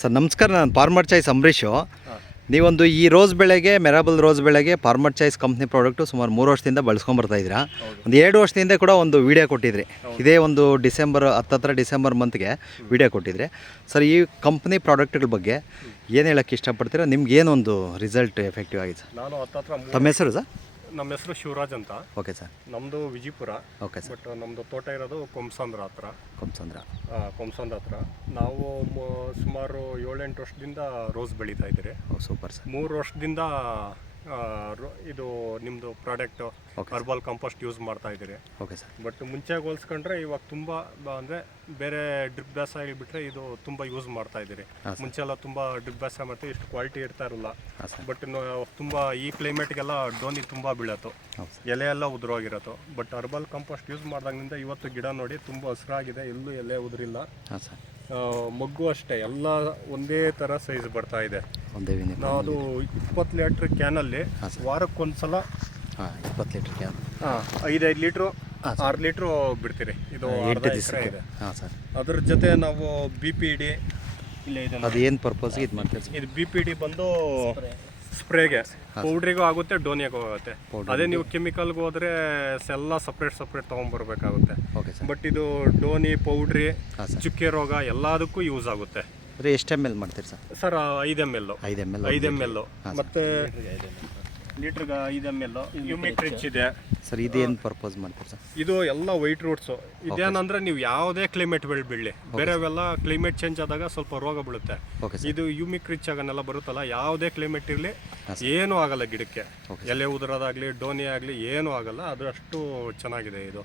Sir ನಮಸ್ಕಾರ, ನಾನು farmer choice Ambareesh. ನೀವೊಂದು ಈ ರೋಸ್ ಬೆಳೆಗೆ ಮೆರಾಬಲ್ ರೋಸ್ ಬೆಳೆಗೆ ಫಾರ್ಮರ್ ಚಾಯ್ಸ್ ಕಂಪ್ನಿ ಪ್ರಾಡಕ್ಟು ಸುಮಾರು 3 ವರ್ಷದಿಂದ ಬಳಸ್ಕೊಂಬರ್ತಾಯಿದ್ದೀರಾ. ಒಂದು 2 ವರ್ಷದಿಂದ ಕೂಡ ಒಂದು ವೀಡಿಯೋ ಕೊಟ್ಟಿದ್ರಿ. ಇದೇ ಒಂದು ಡಿಸೆಂಬರ್ ಮಂತ್ಗೆ ವೀಡಿಯೋ ಕೊಟ್ಟಿದ್ರಿ. ಸರ್, ಈ ಕಂಪ್ನಿ ಪ್ರಾಡಕ್ಟ್ಗಳ ಬಗ್ಗೆ ಏನು ಹೇಳೋಕ್ಕೆ ಇಷ್ಟಪಡ್ತೀರಾ? ನಿಮ್ಗೆ ಏನೊಂದು ರಿಸಲ್ಟ್ ಎಫೆಕ್ಟಿವ್ ಆಗಿದೆ ಸರ್? ನಾನು ತಮ್ಮ ಹೆಸರು ಸರ್? ನಮ್ಮ ಹೆಸರು ಶಿವರಾಜ್ ಅಂತ. Okay sir. ನಮ್ಮದು ವಿಜಯಪುರ. Okay sir. ಬಟ್ ನಮ್ಮದು ತೋಟ ಇರೋದು ಕೊಂಸಂದ್ರ ಹತ್ರ. ಕೊಂಸಂದ್ರ ಹತ್ರ. ನಾವು ಸುಮಾರು 7-8 ವರ್ಷದಿಂದ ರೋಸ್ ಬೆಳೀತಾ ಇದ್ದೀರಿ. Super sir. 3 ವರ್ಷದಿಂದ ಇದು ನಿಮ್ಮದು ಪ್ರಾಡಕ್ಟ್ ಹರ್ಬಲ್ ಕಾಂಪೋಸ್ಟ್ ಯೂಸ್ ಮಾಡ್ತಾ ಇದ್ದೀರಿ. Okay sir. ಬಟ್ ಮುಂಚೆಗೆ ಹೋಲಿಸ್ಕೊಂಡ್ರೆ ಇವಾಗ ತುಂಬ ಅಂದರೆ ಬೇರೆ ಡ್ರಿಪ್ ಬೇಸಾಯ ಬಿಟ್ಟರೆ ಇದು ತುಂಬ ಯೂಸ್ ಮಾಡ್ತಾ ಇದ್ದೀರಿ. ಮುಂಚೆ ಎಲ್ಲ ತುಂಬ ಡ್ರಿಪ್ ಬೇಸಾಯ ಮಾಡ್ತೀವಿ, ಇಷ್ಟು ಕ್ವಾಲಿಟಿ ಇರ್ತಾ ಇರಲ್ಲ. ಬಟ್ ತುಂಬ ಈ ಕ್ಲೈಮೇಟ್ಗೆಲ್ಲ ಡೋನಿ ತುಂಬ ಬೀಳತ್ತು, ಎಲೆ ಎಲ್ಲ ಉದುರೋಗಿರತ್ತು. ಬಟ್ ಹರ್ಬಲ್ ಕಾಂಪೋಸ್ಟ್ ಯೂಸ್ ಮಾಡ್ದಾಗಿನಿಂದ ಇವತ್ತು ಗಿಡ ನೋಡಿ ತುಂಬ ಹಸಿರಾಗಿದೆ, ಎಲ್ಲೂ ಎಲೆ ಉದುರಿಲ್ಲ. ಮಗ್ಗು ಅಷ್ಟೇ ಎಲ್ಲ ಒಂದೇ ಥರ ಸೈಜ್ ಬರ್ತಾ ಇದೆ. ನಾವು ಅದು 20 ಲೀಟ್ರ್ ಕ್ಯಾನಲ್ಲಿ ವಾರಕ್ಕೊಂದ್ಸಲ 20 ಲೀಟ್ರ್ ಕ್ಯಾನ್ 5 ಲೀಟ್ರು 6 ಲೀಟ್ರು ಬಿಡ್ತೀರಿ. ಇದು ಇದೆ. ಅದ್ರ ಜೊತೆ ನಾವು BPD ಇಲ್ಲ, ಅದು ಏನು ಪರ್ಪಸ್ಗೆ ಇದು ಮಾಡ್ತೀವಿ? ಇದು BPD ಬಂದು ಸ್ಪ್ರೇಗೆ, ಪೌಡ್ರಿಗೂ ಆಗುತ್ತೆ, ಡೋನಿಯಾಗೂ ಆಗುತ್ತೆ. ಅದೇ ನೀವು ಕೆಮಿಕಲ್ಗೆ ಹೋದ್ರೆ ಎಲ್ಲ ಸಪ್ರೇಟ್ ತೊಗೊಂಡ್ಬರ್ಬೇಕಾಗುತ್ತೆ. ಬಟ್ ಇದು ಡೋನಿ, ಪೌಡ್ರಿ, ಚುಕ್ಕೆ ರೋಗ ಎಲ್ಲದಕ್ಕೂ ಯೂಸ್ ಆಗುತ್ತೆ. ಎಷ್ಟು ml ಮಾಡ್ತೀರಿ ಸರ್? Sir 5 ml. 5 ml ಮತ್ತೆ ಲೀಟ್ರಿಗೆ 5 ml. ಹ್ಯೂಮಿಕ್ ರಿಚ್ ಇದೆ ಸರ್. ಇದೇನು ಪರ್ಪಸ್ ಮಾಡ್ತೀರಿ ಸರ್? ಇದು ಎಲ್ಲ ವೈಟ್ ರೂಟ್ಸು. ಇದೇನಂದ್ರೆ ನೀವು ಯಾವುದೇ ಕ್ಲೈಮೇಟ್ ಬಿಡಲಿ, ಬೇರೆವೆಲ್ಲ ಕ್ಲೈಮೇಟ್ ಚೇಂಜ್ ಆದಾಗ ಸ್ವಲ್ಪ ರೋಗ ಬೀಳುತ್ತೆ. ಇದು ಹ್ಯೂಮಿಕ್ ರಿಚ್ ಆಗನೆಲ್ಲ ಬರುತ್ತಲ್ಲ, ಯಾವುದೇ ಕ್ಲೈಮೇಟ್ ಇರಲಿ ಏನೂ ಆಗಲ್ಲ ಗಿಡಕ್ಕೆ. ಎಲೆ ಉದುರೋದಾಗಲಿ ಡೋನಿ ಆಗಲಿ ಏನೂ ಆಗಲ್ಲ. ಅದು ಅಷ್ಟು ಚೆನ್ನಾಗಿದೆ ಇದು.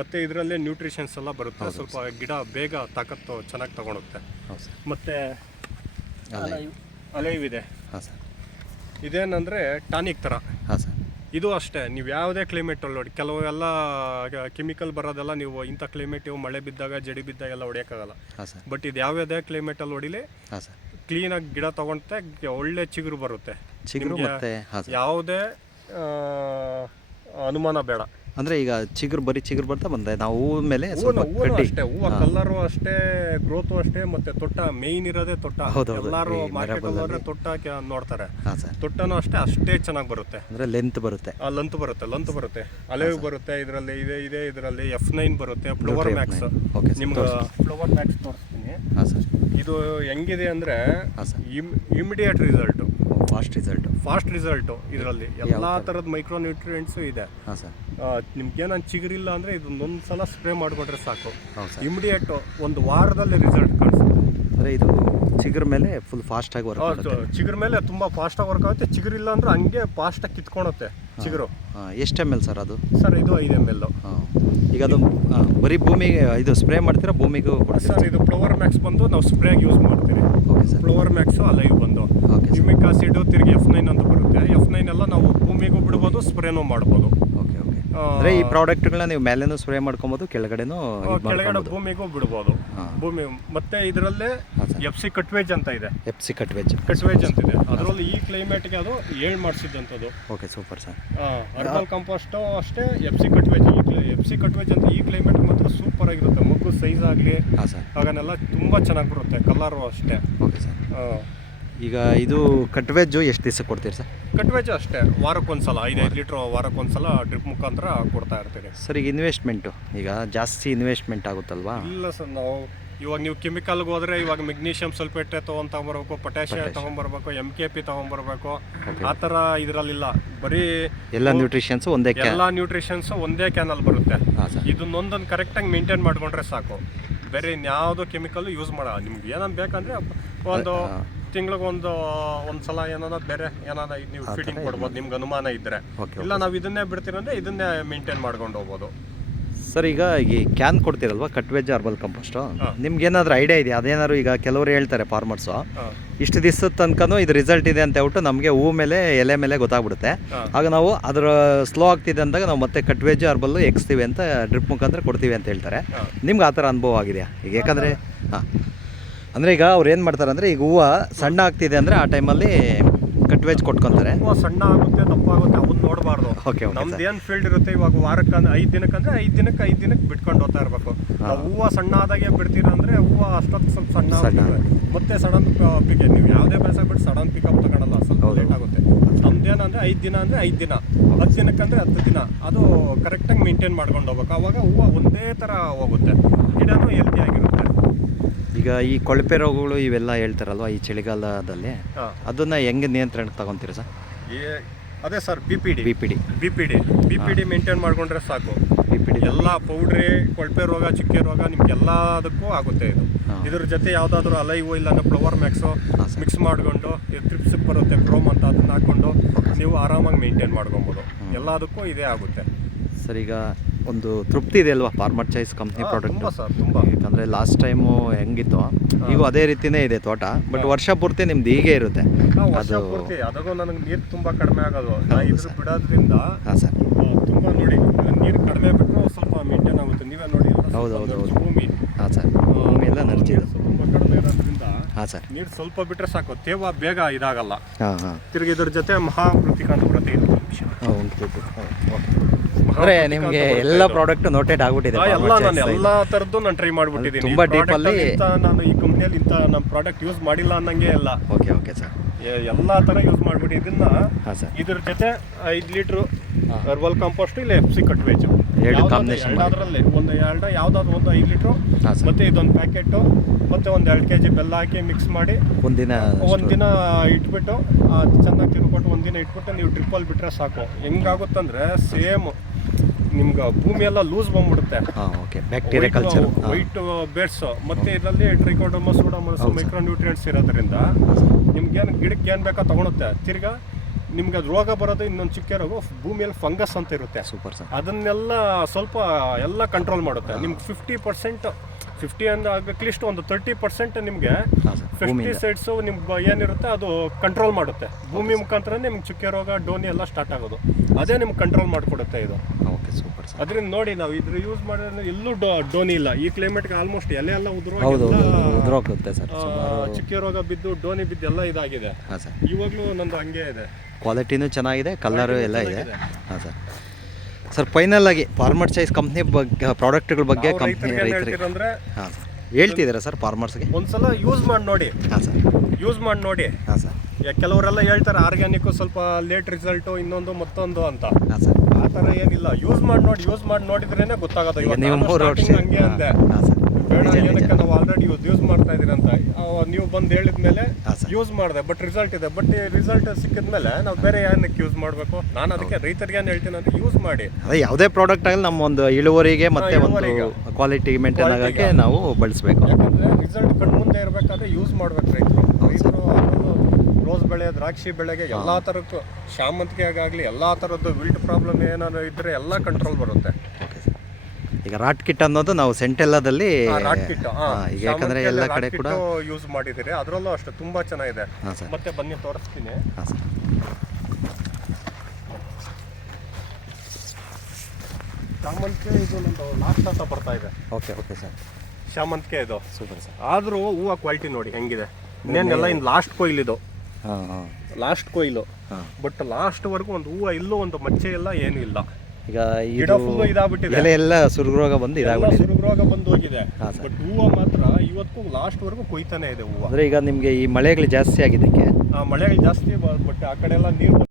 ಮತ್ತೆ ಇದರಲ್ಲೇ ನ್ಯೂಟ್ರಿಷನ್ಸ್ ಎಲ್ಲ ಬರುತ್ತೆ. ಸ್ವಲ್ಪ ಗಿಡ ಬೇಗ ತಾಕತ್ತು ಚೆನ್ನಾಗಿ ತಗೊಳುತ್ತೆ. ಮತ್ತೆ ಅಲೈವ್ ಇದೆ. ಇದೇನಂದರೆ ಟಾನಿಕ್ ಥರ. ಇದು ಅಷ್ಟೇ, ನೀವು ಯಾವುದೇ ಕ್ಲೈಮೇಟಲ್ಲಿ ನೋಡಿ, ಕೆಲವೆಲ್ಲ ಕೆಮಿಕಲ್ ಬರೋದೆಲ್ಲ ನೀವು ಇಂಥ ಕ್ಲೈಮೇಟ್ ಮಳೆ ಬಿದ್ದಾಗ ಜಡಿ ಬಿದ್ದಾಗ ಎಲ್ಲ ಹೊಡಿಯೋಕ್ಕಾಗಲ್ಲ. ಬಟ್ ಇದು ಯಾವುದೇ ಕ್ಲೈಮೇಟಲ್ಲಿ ಹೊಡಿಲಿ ಕ್ಲೀನಾಗಿ ಗಿಡ ತಗೊಂಡೆ ಒಳ್ಳೆ ಚಿಗುರು ಬರುತ್ತೆ. ಯಾವುದೇ ಅನುಮಾನ ಬೇಡ. ಅಂದರೆ ಈಗ ಬರೀ ಚಿಗುರು ಬರ್ತಾ ಬಂದೆ ನಾವು ಹೂವು ಮೇಲೆ ಅಷ್ಟೇ, ಹೂವು ಕಲರು ಅಷ್ಟೇ, ಗ್ರೋತು ಅಷ್ಟೇ. ಮತ್ತೆ ತೊಟ್ಟ ಮೇಯ್ನ್ ಇರೋದೇ ತೊಟ್ಟ. ಎಲ್ಲರೂ ಮಾರ್ಕೆಟ್ ಹೋದ್ರೆ ತೊಟ್ಟ ನೋಡ್ತಾರೆ. ತೊಟ್ಟನೂ ಅಷ್ಟೇ ಚೆನ್ನಾಗಿ ಬರುತ್ತೆ. ಅಂದರೆ ಲೆಂತ್ ಬರುತ್ತೆ. ಲೆಂತ್ ಬರುತ್ತೆ. ಅಲೆವ್ ಬರುತ್ತೆ. ಇದರಲ್ಲಿ ಇದರಲ್ಲಿ F9 ಬರುತ್ತೆ. Flower Max. ನಿಮ್ಗೆ ಫ್ಲವರ್ ಮ್ಯಾಕ್ಸ್ ತೋರಿಸ್ತೀನಿ. ಇದು ಹೆಂಗಿದೆ ಅಂದರೆ ಇಮಿಡಿಯೇಟ್ ರಿಸಲ್ಟು, ಫಾಸ್ಟ್ ರಿಸಲ್ಟು. ಇದರಲ್ಲಿ ಎಲ್ಲ ಥರದ ಮೈಕ್ರೋ ನ್ಯೂಟ್ರಿಯೆಂಟ್ಸು ಇದೆ. ನಿಮ್ಗೇನು ಚಿಗುರಿಲ್ಲ ಅಂದರೆ ಇದೊಂದೊಂದು ಸಲ ಸ್ಪ್ರೇ ಮಾಡಿಕೊಂಡ್ರೆ ಸಾಕು, ಇಮಿಡಿಯೇಟು 1 ವಾರದಲ್ಲಿ ರಿಸಲ್ಟ್ ಕಾಣಿಸುತ್ತೆ. ಅಂದರೆ ಇದು ಚಿಗುರು ಮೇಲೆ ಫುಲ್ ಫಾಸ್ಟಾಗಿ ವರ್ಕ್ ಆಗುತ್ತೆ. ಚಿಗುರು ಮೇಲೆ ತುಂಬ ಫಾಸ್ಟಾಗಿ ವರ್ಕ್ ಆಗುತ್ತೆ. ಚಿಗುರಿಲ್ಲ ಅಂದರೆ ಹಂಗೆ ಫಾಸ್ಟಾಗಿ ಕಿತ್ಕೊಳುತ್ತೆ ಚಿಗುರು. ಎಷ್ಟು ml ಸರ್ ಅದು? ಸರ್ ಇದು 5 ml. ಈಗ ಅದು ಬರೀ ಭೂಮಿಗೆ ಇದು ಸ್ಪ್ರೇ ಮಾಡ್ತೀರಾ, ಭೂಮಿಗೂ? ಸರ್ ಇದು ಫ್ಲವರ್ ಮ್ಯಾಕ್ಸ್ ಬಂದು ನಾವು ಸ್ಪ್ರೇಗೆ ಯೂಸ್ ಮಾಡ್ತೀವಿ. ಫ್ಲವರ್ ಮ್ಯಾಕ್ಸು ಅಲೈವ್ ಬಂದು ಹ್ಯೂಮಿಕ್ ಆಸಿಡು ತಿರುಗಿ F9 ಅಂತ ಬರುತ್ತೆ. F9 ಎಲ್ಲ ನಾವು ಭೂಮಿಗೂ ಬಿಡ್ಬೋದು, ಸ್ಪ್ರೇನೂ ಮಾಡ್ಬೋದು. ಅಂದರೆ ಈ ಪ್ರಾಡಕ್ಟ್ಗಳನ್ನ ನೀವು ಮೇಲೇನೂ ಸ್ಪ್ರೇ ಮಾಡ್ಕೊಬೋದು, ಕೆಳಗಡೆ ಭೂಮಿಗೂ ಬಿಡ್ಬೋದು. ಭೂಮಿ ಮತ್ತೆ ಇದರಲ್ಲೇ FC ಕಟ್ವೇಜ್ ಅಂತ ಇದೆ. ಕಟ್ವೇಜ್ ಅಂತ ಇದೆ. ಅದರಲ್ಲಿ ಈ ಕ್ಲೈಮೇಟ್ಗೆ ಅದು 7 ಮಾಡಿಸಿದಂಥದ್ದು. Okay, super sir. Herbal compost ಅಷ್ಟೇ, FC ಕಟ್ವೇಜ್ ಅಂತ ಈ ಕ್ಲೈಮೇಟ್ ಮಾತ್ರ ಸೂಪರ್ ಆಗಿರುತ್ತೆ. ಮಗು ಸೈಜ್ ಆಗಲಿ ಹಾಗನ್ನೆಲ್ಲ ತುಂಬ ಚೆನ್ನಾಗಿ ಬರುತ್ತೆ. ಕಲರು ಅಷ್ಟೇ. Okay sir. ಈಗ ಇದು ಕಟ್ವೇಜು ಎಷ್ಟು ದಿವಸ ಕೊಡ್ತೀರಿ ಸರ್? ಕಟ್ವೇಜ್ ಅಷ್ಟೇ ವಾರಕ್ಕೊಂದ್ಸಲ 5 ಲೀಟ್ರ್ ವಾರಕ್ಕೊಂದ್ಸಲ ಡ್ರಿಪ್ ಮುಖಾಂತರ ಕೊಡ್ತಾ ಇರ್ತೀವಿ. ಸರ್, ಈಗ ಇನ್ವೆಸ್ಟ್ಮೆಂಟು ಈಗ ಜಾಸ್ತಿ ಇನ್ವೆಸ್ಟ್ಮೆಂಟ್ ಆಗುತ್ತಲ್ವಾ? ಇಲ್ಲ ಸರ್, ನಾವು ಇವಾಗ ನೀವು ಕೆಮಿಕಲ್ಗೆ ಹೋದರೆ ಇವಾಗ ಮೆಗ್ನೀಷಿಯಮ್ ಸಲ್ಫೇಟ್ ತೊಗೊಂಬರ್ಬೇಕು, ಪೊಟ್ಯಾಷಿಯಮ್ ತೊಗೊಂಬರ್ಬೇಕು, MKP ತೊಗೊಂಬರ್ಬೇಕು. ಆ ಥರ ಇದರಲ್ಲಿಲ್ಲ. ಬರೀ ಎಲ್ಲ ನ್ಯೂಟ್ರಿಷನ್ಸ್ ಒಂದೇ ಕ್ಯಾನಲ್ಲಿ ಬರುತ್ತೆ. ಇದನ್ನೊಂದನ್ನು ಕರೆಕ್ಟಾಗಿ ಮೇಂಟೈನ್ ಮಾಡ್ಕೊಂಡ್ರೆ ಸಾಕು. ಬೇರೆ ಇನ್ಯಾವುದೋ ಕೆಮಿಕಲ್ ಯೂಸ್ ಮಾಡೋ. ನಿಮ್ಗೆ ಏನಾದ್ರು ಬೇಕಂದರೆ ಒಂದು ತಿಂಗ್ಳಿಗೆ ಒಂದು ಸಲ ಏನಾರ ಬೇರೆ ಏನಾರ ನೀವು ಫೀಡಿಂಗ್ ಕೊಡ್ಬೋದು, ನಿಮ್ಗೆ ಅನುಮಾನ ಇದ್ದರೆ. ಇಲ್ಲ ನಾವು ಇದನ್ನೇ ಬಿಡ್ತೀರಂದ್ರೆ ಇದನ್ನೇ ಮೇಂಟೈನ್ ಮಾಡ್ಕೊಂಡು ಹೋಗ್ಬೋದು. ಸರ್, ಈಗ ಈ ಕ್ಯಾನ್ ಕೊಡ್ತೀರಲ್ವ ಕಟ್ವೇಜ್ ಹರ್ಬಲ್ ಕಂಪೋಸ್ಟು, ನಿಮ್ಗೆ ಏನಾದರೂ ಐಡಿಯಾ ಇದೆ? ಅದೇನಾದ್ರು ಈಗ ಕೆಲವರು ಹೇಳ್ತಾರೆ ಫಾರ್ಮರ್ಸು, ಇಷ್ಟು ದಿವಸದ ತನಕನೂ ಇದು ರಿಸಲ್ಟ್ ಇದೆ ಅಂತ ಹೇಳ್ಬಿಟ್ಟು ನಮಗೆ ಹೂ ಮೇಲೆ ಎಲೆ ಮೇಲೆ ಗೊತ್ತಾಗ್ಬಿಡುತ್ತೆ. ಆಗ ನಾವು ಅದರ ಸ್ಲೋ ಆಗ್ತಿದೆ ಅಂದಾಗ ನಾವು ಮತ್ತೆ ಕಟ್ವೇಜ್ ಹರ್ಬಲ್ಲು ಎಕ್ಸ್ತೀವಿ ಅಂತ ಡ್ರಿಪ್ ಮುಖಾಂತರ ಕೊಡ್ತೀವಿ ಅಂತ ಹೇಳ್ತಾರೆ. ನಿಮ್ಗೆ ಆ ಥರ ಅನುಭವ ಆಗಿದೆಯಾ? ಈಗ ಯಾಕಂದರೆ ಅಂದರೆ ಈಗ ಅವ್ರು ಏನು ಮಾಡ್ತಾರೆ ಅಂದರೆ, ಈಗ ಹೂವು ಸಣ್ಣ ಆಗ್ತಿದೆ ಅಂದರೆ ಆ ಟೈಮಲ್ಲಿ ಕಟ್ವೇಜ್ ಕೊಟ್ಕೊಂತಾರೆ. ಹೂವು ಸಣ್ಣ ಆಗುತ್ತೆ ದಪ್ಪ ಆಗುತ್ತೆ ಅವನ್ನ ನೋಡಬಾರ್ದು. ಓಕೆ ಓಕೆ ನಮ್ದು ಸರ್. ಏನು ಫೀಲ್ಡ್ ಇರುತ್ತೆ ಇವಾಗ ವಾರಕ್ಕೆ 5 ದಿನಕ್ಕಂದ್ರೆ 5 ದಿನಕ್ಕೆ ಬಿಟ್ಕೊಂಡು ಹೋಗ್ತಾ ಇರಬೇಕು. ನಾವು ಹೂವು ಸಣ್ಣ ಆದಾಗೆ ಬಿಡ್ತೀರಾ ಅಂದರೆ ಹೂವು ಅಷ್ಟೊತ್ತು ಸ್ವಲ್ಪ ಸಣ್ಣ ಆಗುತ್ತೆ. ಮತ್ತೆ ಸಡನ್ ಪಿಕ್ ನೀವು ಯಾವುದೇ ಬೇಸಾಯ ಬಿಟ್ಟು ಸಡನ್ ಪಿಕಪ್ ತಗೊಳಲ್ಲ, ಸ್ವಲ್ಪ ಲೇಟ್ ಆಗುತ್ತೆ. ನಮ್ದೇನಂದರೆ 5 ದಿನ ಅಂದರೆ 5 ದಿನ, 10 ದಿನಕ್ಕಂದರೆ 10 ದಿನ, ಅದು ಕರೆಕ್ಟಾಗಿ ಮೇಂಟೈನ್ ಮಾಡ್ಕೊಂಡು ಹೋಗ್ಬೇಕು. ಆವಾಗ ಹೂವು ಒಂದೇ ಥರ ಹೋಗುತ್ತೆ, ಗಿಡನೂ ಹೆಲ್ತಿ ಆಗಿರುತ್ತೆ. ಈಗ ಈ ಕೊಳಪೆ ರೋಗಗಳು ಇವೆಲ್ಲ ಹೇಳ್ತಾರಲ್ವ ಈ ಚಳಿಗಾಲದಲ್ಲಿ, ಹಾಂ, ಅದನ್ನು ಹೆಂಗೆ ನಿಯಂತ್ರಣಕ್ಕೆ ತಗೊತೀರಾ ಸರ್? ಅದೇ sir B P D maintain ಮಾಡ್ಕೊಂಡ್ರೆ ಸಾಕು. ಎಲ್ಲ ಪೌಡ್ರಿ, ಕೊಳಪೆ ರೋಗ, ಚುಕ್ಕೆ ರೋಗ ನಿಮ್ಗೆಲ್ಲದಕ್ಕೂ ಆಗುತ್ತೆ ಇದು. ಇದ್ರ ಜೊತೆ ಯಾವುದಾದ್ರೂ ಅಲೈವು ಇಲ್ಲ ಫ್ಲವರ್ ಮ್ಯಾಕ್ಸು ಮಿಕ್ಸ್ ಮಾಡ್ಕೊಂಡು ಟ್ರಿಪ್ಸ್ ಬರುತ್ತೆ ಕ್ರೋಮ್ ಅಂತ, ಅದನ್ನ ಹಾಕ್ಕೊಂಡು ನೀವು ಆರಾಮಾಗಿ ಮೇಂಟೈನ್ ಮಾಡ್ಕೊಬೋದು. ಎಲ್ಲದಕ್ಕೂ ಇದೇ ಆಗುತ್ತೆ ಸರ್. ಈಗ ಒಂದು ತೃಪ್ತಿ ಇದೆ ಅಲ್ವಾ ಫಾರ್ಮರ್ ಚಾಯ್ಸ್ ಕಂಪ್ನಿ ಪ್ರಾಡಕ್ಟ್? ತುಂಬ ಸರ್, ತುಂಬ. ಯಾಕಂದರೆ ಲಾಸ್ಟ್ ಟೈಮು ಹೆಂಗಿತ್ತು ಈಗ ಅದೇ ರೀತಿಯೇ ಇದೆ ತೋಟ, ಬಟ್ ವರ್ಷ ಪೂರ್ತಿ ನಿಮ್ದು ಹೀಗೆ ಇರುತ್ತೆ. ವರ್ಷ ಪೂರ್ತಿ ಅದಕ್ಕೂ ನನಗೆ ನೀರು ತುಂಬ ಕಡಿಮೆ ಆಗೋದು. ಇದ್ರ ಬಿಡೋದ್ರಿಂದ ಹಾಂ ಸರ್, ತುಂಬ ನೋಡಿ ನೀರು ಕಡಿಮೆ ಬಿಟ್ಟರು ಸ್ವಲ್ಪ ಮೇಂಟೈನ್ ಆಗುತ್ತೆ. ನೀವೇ ನೋಡಿ, ಹೌದು ಭೂಮಿ, ಹಾಂ ಸರ್, ಭೂಮಿ ಎಲ್ಲ ನರ್ಚಿದೆ. ತುಂಬ ಕಡಿಮೆ ಇರೋದ್ರಿಂದ ಹಾಂ ಸರ್, ನೀರು ಸ್ವಲ್ಪ ಬಿಟ್ಟರೆ ಸಾಕು, ತೇವ ಬೇಗ ಇದಾಗಲ್ಲ. ಹಾಂ ಹಾಂ. ತಿರುಗಿ ಇದ್ರ ಜೊತೆ ಮಹಾಕೃತಿಕಾಂತ ಬರುತ್ತೆ. ಅಂದರೆ ನಿಮಗೆ ಎಲ್ಲ ಪ್ರಾಡಕ್ಟ್ ನೋಟೆಡ್ ಆಗ್ಬಿಟ್ಟಿದೆ. ನಾನು ಎಲ್ಲ ಥರದ್ದು ನಾನು ಟ್ರೈ ಮಾಡಿಬಿಟ್ಟಿದ್ದೀನಿ. ತುಂಬ ಡೀಪಲ್ಲಿ ನಾನು ಈ ಕಂಪ್ನಿಯಲ್ಲಿ ಇಂಥ ನಮ್ಮ ಪ್ರಾಡಕ್ಟ್ ಯೂಸ್ ಮಾಡಿಲ್ಲ ಅನ್ನಂಗೆ ಇಲ್ಲ. ಓಕೆ ಓಕೆ ಸರ್, ಎಲ್ಲ ಥರ ಯೂಸ್ ಮಾಡಿಬಿಟ್ಟು ಇದನ್ನ ಹಾಂ ಸರ್, ಇದ್ರ ಜೊತೆ 5 ಲೀಟ್ರು ಹರ್ಬಲ್ ಕಾಂಪೋಸ್ಟ್ ಇಲ್ಲ FC ಕಟ್ವೇಜ್ ಎರಡು ಕಾಂಬಿನೇಷನ್ ಅದರಲ್ಲಿ ಯಾವುದಾದ್ರು ಒಂದು 5 ಲೀಟ್ರು ಮತ್ತೆ ಇದೊಂದು ಪ್ಯಾಕೆಟು ಮತ್ತೆ ಒಂದು 2 kg ಬೆಲ್ಲ ಹಾಕಿ ಮಿಕ್ಸ್ ಮಾಡಿ ಒಂದಿನ ಇಟ್ಬಿಟ್ಟು ಚೆನ್ನಾಗಿ ತಿರುಗ್ಬಿಟ್ಟು ಒಂದಿನ ಇಟ್ಬಿಟ್ಟು ನೀವು ಡ್ರಿಪ್ಪಲ್ಲಿ ಬಿಟ್ಟರೆ ಸಾಕು. ಹೆಂಗಾಗುತ್ತಂದ್ರೆ ಸೇಮ್ ನಿಮ್ಗೆ ಭೂಮಿ ಎಲ್ಲ ಲೂಸ್ ಬಂದ್ಬಿಡುತ್ತೆ. ಬ್ಯಾಕ್ಟೀರಿಯಾ ಕಲ್ಚರ್, ವೈಟ್ ಬೇಡ್ಸ್ ಮತ್ತೆ ಇದರಲ್ಲಿ ಟ್ರೈಕೋಡರ್ಮಾ ಸೂಡೋಮೋನಾಸ್ ಮೈಕ್ರೋ ನ್ಯೂಟ್ರಿಯೆಂಟ್ಸ್ ಇರೋದ್ರಿಂದ ನಿಮ್ಗೇನು ಗಿಡಕ್ಕೆ ಏನು ಬೇಕೋ ತಗೊಳುತ್ತೆ. ತಿರ್ಗಾ ನಿಮ್ಗೆ ಅದು ರೋಗ ಬರೋದು ಇನ್ನೊಂದು ಚಿಕ್ಕ ರೋಗ ಭೂಮಿಯಲ್ಲಿ ಫಂಗಸ್ ಅಂತ ಇರುತ್ತೆ. Super sir. ಅದನ್ನೆಲ್ಲ ಸ್ವಲ್ಪ ಎಲ್ಲ ಕಂಟ್ರೋಲ್ ಮಾಡುತ್ತೆ. ನಿಮ್ಗೆ 50% 50 ಅಂದ್ರೆ ಅಟ್ಲೀಸ್ಟ್ ಒಂದು 30% ನಿಮಗೆ ಪೆಸ್ಟಿಸೈಡ್ಸು ನಿಮ್ಗೆ ಏನಿರುತ್ತೆ ಅದು ಕಂಟ್ರೋಲ್ ಮಾಡುತ್ತೆ. ಭೂಮಿ ಮುಖಾಂತರ ನಿಮ್ಗೆ ಚುಕ್ಕೆ ರೋಗ, ಡೋನಿ ಎಲ್ಲ ಸ್ಟಾರ್ಟ್ ಆಗೋದು ಅದೇ ನಿಮ್ಗೆ ಕಂಟ್ರೋಲ್ ಮಾಡಿಕೊಡುತ್ತೆ ಇದು. Okay super sir. ಅದರಿಂದ ನೋಡಿ ನಾವು ಇದ್ರ ಯೂಸ್ ಮಾಡಿದ್ರೆ ಎಲ್ಲೂ ಡೋನಿ ಇಲ್ಲ. ಈ ಕ್ಲೈಮೇಟ್ಗೆ ಆಲ್ಮೋಸ್ಟ್ ಎಲೆ ಎಲ್ಲ ಉದುರೋಗುತ್ತೆ ಸರ್. ಚುಕ್ಕೆ ರೋಗ ಬಿದ್ದು ಡೋನಿ ಬಿದ್ದು ಎಲ್ಲ ಇದಾಗಿದೆ. ಹಾಂ ಸರ್, ಇವಾಗಲೂ ನಂದು ಹಂಗೆ ಇದೆ. ಕ್ವಾಲಿಟಿನೂ ಚೆನ್ನಾಗಿದೆ, ಕಲರು ಎಲ್ಲ ಇದೆ. ಹಾಂ ಸರ್. ಸರ್ ಫೈನಲ್ ಆಗಿ ಫಾರ್ಮರ್ ಚಾಯ್ಸ್ ಕಂಪ್ನಿ ಬಗ್ಗೆ ಪ್ರಾಡಕ್ಟ್ಗಳ ಬಗ್ಗೆ ಕಂಪ್ನಿ ರೈತರಿಗೆ ಅಂದ್ರೆ ಹಾಂ ಸರ್ ಹೇಳ್ತಿದ್ದೀರಾ ಸರ್ ಫಾರ್ಮರ್ಸ್ಗೆ? ಒಂದ್ಸಲ ಯೂಸ್ ಮಾಡಿ ನೋಡಿ. ಹಾಂ ಸರ್, ಯೂಸ್ ಮಾಡಿ ನೋಡಿ. ಹಾಂ ಸರ್. ಕೆಲವರೆಲ್ಲ ಹೇಳ್ತಾರೆ ಆರ್ಗ್ಯಾನಿಕ್ಕು ಸ್ವಲ್ಪ ಲೇಟ್ ರಿಸಲ್ಟು ಇನ್ನೊಂದು ಮತ್ತೊಂದು ಅಂತ. ಹಾಂ ಸರ್, ಆ ಥರ ಏನಿಲ್ಲ. ಯೂಸ್ ಮಾಡಿ ನೋಡಿದ್ರೇನೆ ಗೊತ್ತಾಗೋದು. ಈಗ ನೀವು 3 ವರ್ಷ ಹಂಗೆ ಅಂದೆ ಹಾಂ ಸರ್, ಬೇಡ ಏನಕ್ಕೆ ನಾವು ಆಲ್ರೆಡಿ ಯೂಸ್ ಮಾಡ್ತಾ ಇದೀರಿ ಅಂತ ನೀವು ಬಂದು ಹೇಳಿದ್ಮೇಲೆ ಹಾಂ ಸರ್, ಯೂಸ್ ಮಾಡಿದೆ. ಬಟ್ ರಿಸಲ್ಟ್ ಇದೆ. ಬಟ್ ರಿಸಲ್ಟ್ ಸಿಕ್ಕಿದ್ಮೇಲೆ ನಾವು ಬೇರೆ ಏನಕ್ಕೆ ಯೂಸ್ ಮಾಡಬೇಕು? ನಾನು ಅದಕ್ಕೆ ರೈತರಿಗೆ ಏನು ಹೇಳ್ತೀನಿ ಅಂದರೆ ಯೂಸ್ ಮಾಡಿ. ಅದೇ ಯಾವುದೇ ಪ್ರಾಡಕ್ಟ್ ಆಗಲಿ ನಮ್ಮ ಒಂದು ಇಳುವರಿಗೆ ಮತ್ತೆ ಒಂದು ಕ್ವಾಲಿಟಿ ಮೇಂಟೈನ್ ಆಗೋಕ್ಕೆ ನಾವು ಬಳಸಬೇಕು. ಯಾಕಂದರೆ ರಿಸಲ್ಟ್ ಕಣ್ಮುಂದೆ ಇರಬೇಕಾದ್ರೆ ಯೂಸ್ ಮಾಡ್ಬೇಕು ರೈತರು. ರೋಸ್ ಬೆಳೆ, ದ್ರಾಕ್ಷಿ ಬೆಳೆಗೆ ಎಲ್ಲ ಥರಕ್ಕೂ, ಶಾಮಂತಿಗೆ ಆಗಲಿ ಎಲ್ಲ ಥರದ್ದು ವಿಲ್ಟ್ ಪ್ರಾಬ್ಲಮ್ ಏನಾದ್ರು ಇದ್ದರೆ ಎಲ್ಲ ಕಂಟ್ರೋಲ್ ಬರುತ್ತೆ. Okay sir. ಈಗ ರಾಟ್ ಕಿಟ್ ಅನ್ನೋದು ನಾವು ಸೆಂಟೆಲ್ಲದಲ್ಲಿ ರಾಟ್ ಕಿಟ್ ಈಗ ಯಾಕಂದರೆ ಎಲ್ಲ ಕಡೆ ಕೂಡ ಯೂಸ್ ಮಾಡಿದ್ದೀರಿ. ಅದರಲ್ಲೂ ಅಷ್ಟು ತುಂಬ ಚೆನ್ನಾಗಿದೆ. ಹಾಂ ಸರ್, ಮತ್ತೆ ಬನ್ನಿ ತೋರಿಸ್ತೀನಿ. ಹಾಂ ಸರ್. ಶಾಮಂತಿಗೆ ಇದು ನಂದು ಲಾಸ್ಟ್ ಅಂತ ಬರ್ತಾ ಇದೆ. Okay okay sir. ಶಾಮಂತಿಗೆ ಇದು ಸೂಪರ್ ಸರ್. ಆದರೂ ಹೂವು ಕ್ವಾಲಿಟಿ ನೋಡಿ ಹೆಂಗಿದೆ. ಇನ್ನೇನೆಲ್ಲ ಇನ್ನು ಲಾಸ್ಟ್ ಕೊಯ್ಲಿದು, ಹಾಂ ಹಾಂ, ಲಾಸ್ಟ್ ಕೊಯ್ಲು. ಹಾಂ, ಬಟ್ ಲಾಸ್ಟ್ವರೆಗೂ ಒಂದು ಹೂವು ಇಲ್ಲೂ ಒಂದು ಮಚ್ಚೆ ಎಲ್ಲ ಏನೂ ಇಲ್ಲ. ಈಗ ಗಿಡ ಫುಲ್ಲು ಇದಾಗ್ಬಿಟ್ಟಿದೆ. ಎಲೆ ಎಲ್ಲ ಸುರುಗ್ರೋಗ ಬಂದು ಇದಾಗ್ಬಿಟ್ಟಿದೆ. ಸುರುಗ್ರೋಗ ಬಂದು ಹೋಗಿದೆ. ಹಾಂ ಸರ್. ಬಟ್ ಹೂವು ಮಾತ್ರ ಇವತ್ತು ಲಾಸ್ಟ್ವರೆಗೂ ಕೊಯ್ತಾನೆ ಇದೆ ಹೂವು. ಅಂದರೆ ಈಗ ನಿಮಗೆ ಈ ಮಳೆಗಳು ಜಾಸ್ತಿ ಆಗಿದ್ದಕ್ಕೆ ಮಳೆಗಳು ಜಾಸ್ತಿ ಬಟ್ ಆ ಕಡೆ ಎಲ್ಲ ನೀರು